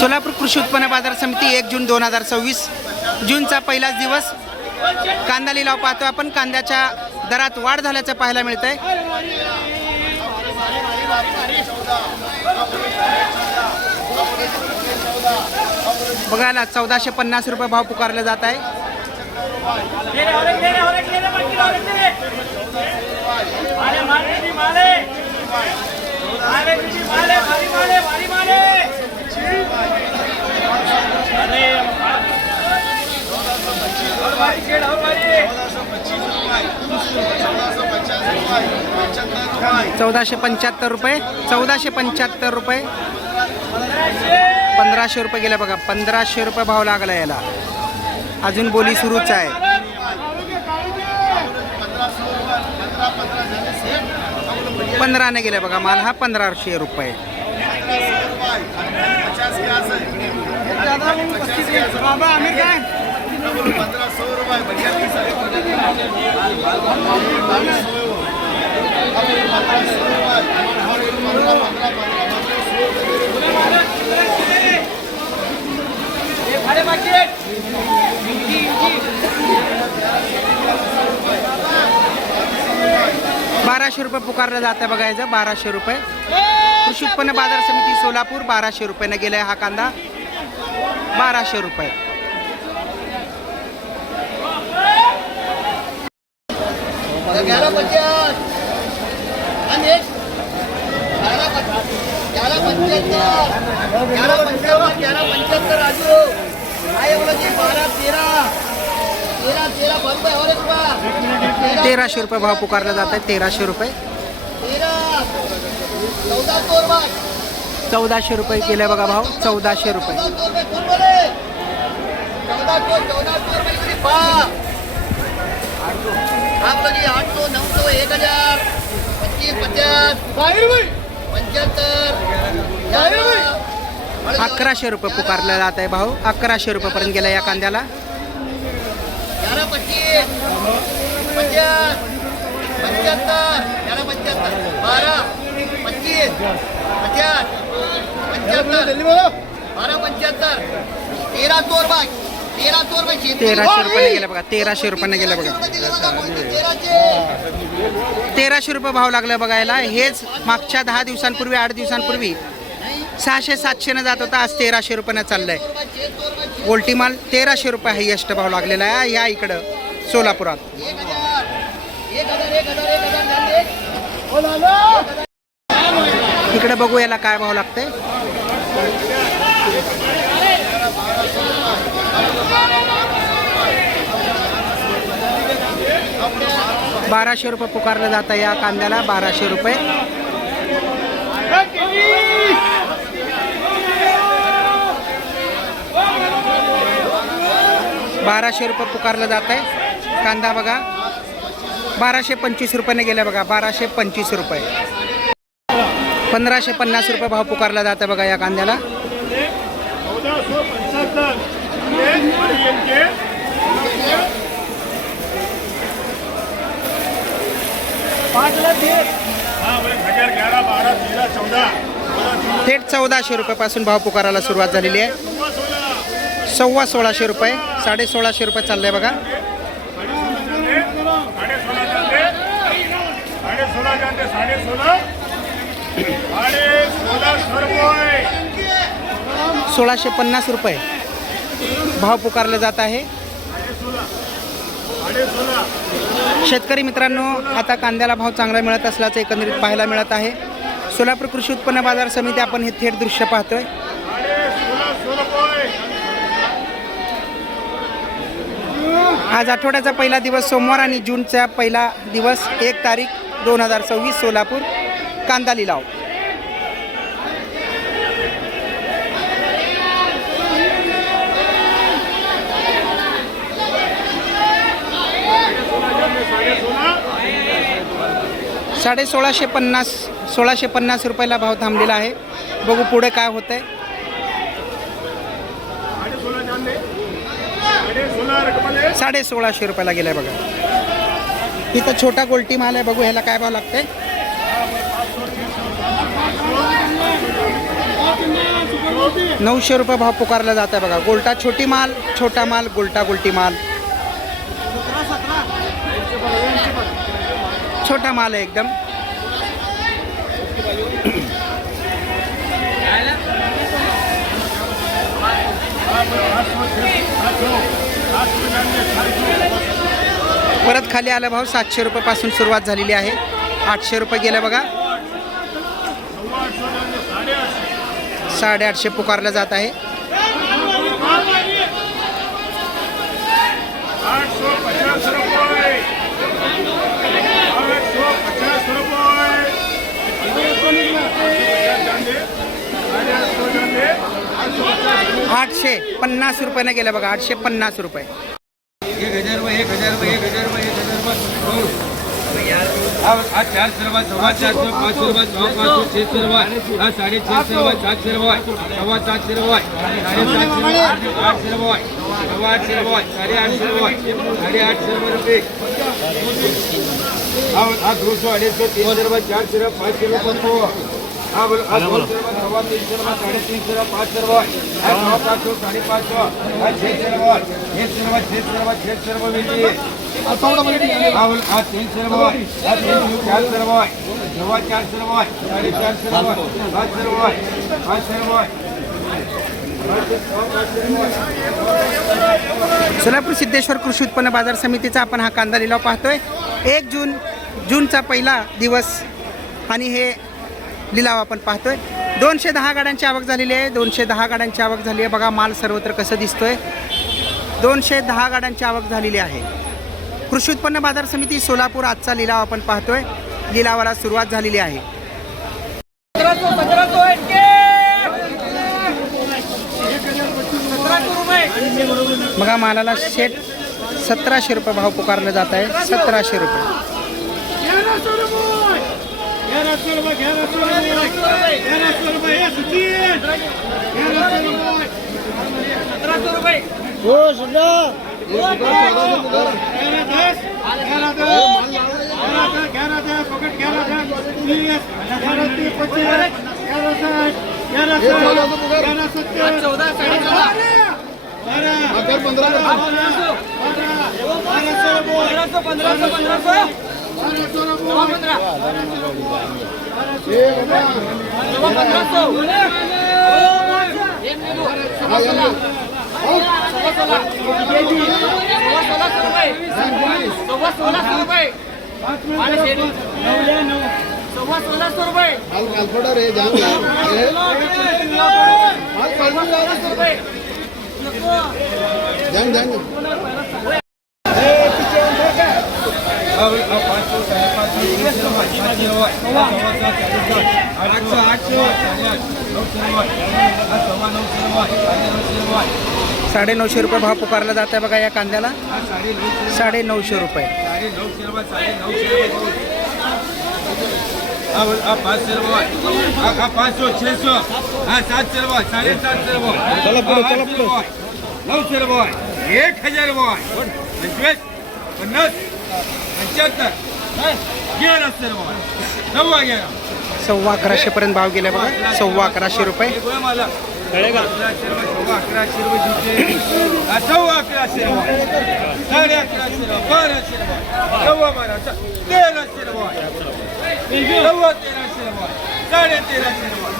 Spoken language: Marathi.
सोलापूर कृषी उत्पन्न बाजार समिती 1 जून 2026 जूनचा पहिलाच दिवस कांदा लिलाव पाहतो आपण। कांद्याच्या दरात वाढ झाल्याचं पाहायला मिळतंय। बघायला 1450 रुपये भाव पुकारला जात आहे। ₹1475 रुपये 1500 रुपये गेले बघा। 1500 रुपये भाव लागला याला। अजून बोली सुरूच आहे। 15 ने गेले बघा माल हा। 1500 रुपये। ₹1200 पुकारलं जातं बघायचं। 1200 रुपये कृषी उत्पन्न बाजार समिती सोलापूर 1200 रुपयाने गेलाय हा कांदा। 1200 रुपये। ₹1300 भाव पुकारला जात आहे। 1300 रुपये। 1400 रुपये गेले बघा भाव। 1400 रुपये। ₹1100 पुकारला जात आहे भाव। 1100 रुपयापर्यंत गेला या कांद्याला। 1300 रुपयाने गेला बघा। 1300 रुपयाने गेला बघा। 1300 रुपये भाव लागला बघायला। हेच मागच्या 10 दिवसांपूर्वी 8 दिवसांपूर्वी 600-700 ने जात होता। आज 1300 रुपयाने चाललंय। गोल्टी माल 1300 रुपये हायेस्ट भाव लागलेला आहे या इकडं सोलापुरात। इकडे बघू याला काय भाव लागते। 1200 रुपये पुकारलं जातं या कांद्याला। 1200 रुपये। 1200 रुपये पुकारलं जात आहे कांदा बघा। 1225 रुपयाने गेला बघा। 1225 रुपये। 1550 रुपये भाव पुकारला जातं बघा या कांद्याला। थेट 1400 रुपयापासून भाव पुकारायला सुरुवात झालेली आहे। 1650 रुपये 1650 रुपये चाललंय बघा। 1650 रुपये भाव पुकारले जात आहे। शेतकरी मित्रांनो, आता कांद्याला भाव चांगला मिळत असल्याचं एकंदरीत पाहायला मिळत आहे। सोलापूर कृषी उत्पन्न बाजार समिती आपण हे थेट दृश्य पाहतोय। आज आठवड्याचा पहिला दिवस सोमवार आणि जूनचा पहिला दिवस 1 तारीख 2026 सोलापूर कांदा लिलाव। ₹1650 रुपयाला भाव थांबलेला आहे। बघू पुढे काय होतंय। 1650 रुपयाला गेलाय बघा। इथं छोटा गोल्टी माल आहे। बघू ह्याला काय भाव लागतंय। 900 रुपये भाव पुकारला जात आहे बघा. गोल्टा छोटी माल, छोटा माल, गोल्टा गोल्टी माल, छोटा माल आहे एकदम. परत खाली आला भाव 700 रुपयापासून सुरुवात झालेली आहे. 800 रुपये गेलं बघा. 850 पुकारला जात आहे. 850 रुपयाने गेलं बघा. 850 रुपये. 1000 रुपये 1000 रुपये 1000 रुपये 1000 रुपये. आज 400 रुपये 450 500 रुपये 500 600 रुपये 650 रुपये 700 रुपये 750 रुपये 750 रुपये 800 रुपये 800 रुपये 850 रुपये 200 250 300 रुपये 400 रुपये 500 रुपये हाँ बोलो 300 रुपये 350 रुपये 350 500 रुपये 500 550 600 रुपये 600 रुपये मिलती है. हाँ बोलो 300 रुपये 400 रुपये 400 रुपये 450 रुपये 500 रुपये 500 रुपये. सोलापूर सिद्धेश्वर कृषी उत्पन्न बाजार समितीचा आपण हा कांदा लिलाव पाहतोय. 1 जूनचा पहिला दिवस आणि हे लिलाव आपण पाहतोय. 210 गाड्यांची आवक झालेली आहे. 210 गाड्यांची आवक झाली आहे बघा. माल सर्वत्र कसं दिसतोय. 210 गाड्यांची आवक झालेली आहे. कृषी उत्पन्न बाजार समिती सोलापूर आजचा लिलाव आपण पाहतोय. लिलावाला सुरुवात झालेली आहे. बघा मालाला शेट 1700 रुपये भाव पुकारला जात आहे. 1700 रुपये. साढ़े 900 रुपये भाव पुकारला जात आहे बघा या कांद्याला. 950 रुपये. 500 रुपये 500 600 700 रुपये 750 रुपये 900 रुपये 1000 रुपये 25 50 75 1100 रुपये 11,500 पर्यंत भाव गेले बघा. 11,500 रुपये. 11,500 रुपये 11,500 रुपये 11,500 रुपये 12,500 रुपये 13,000 रुपये 13,000 रुपये 13,000 रुपये 13,000 रुपये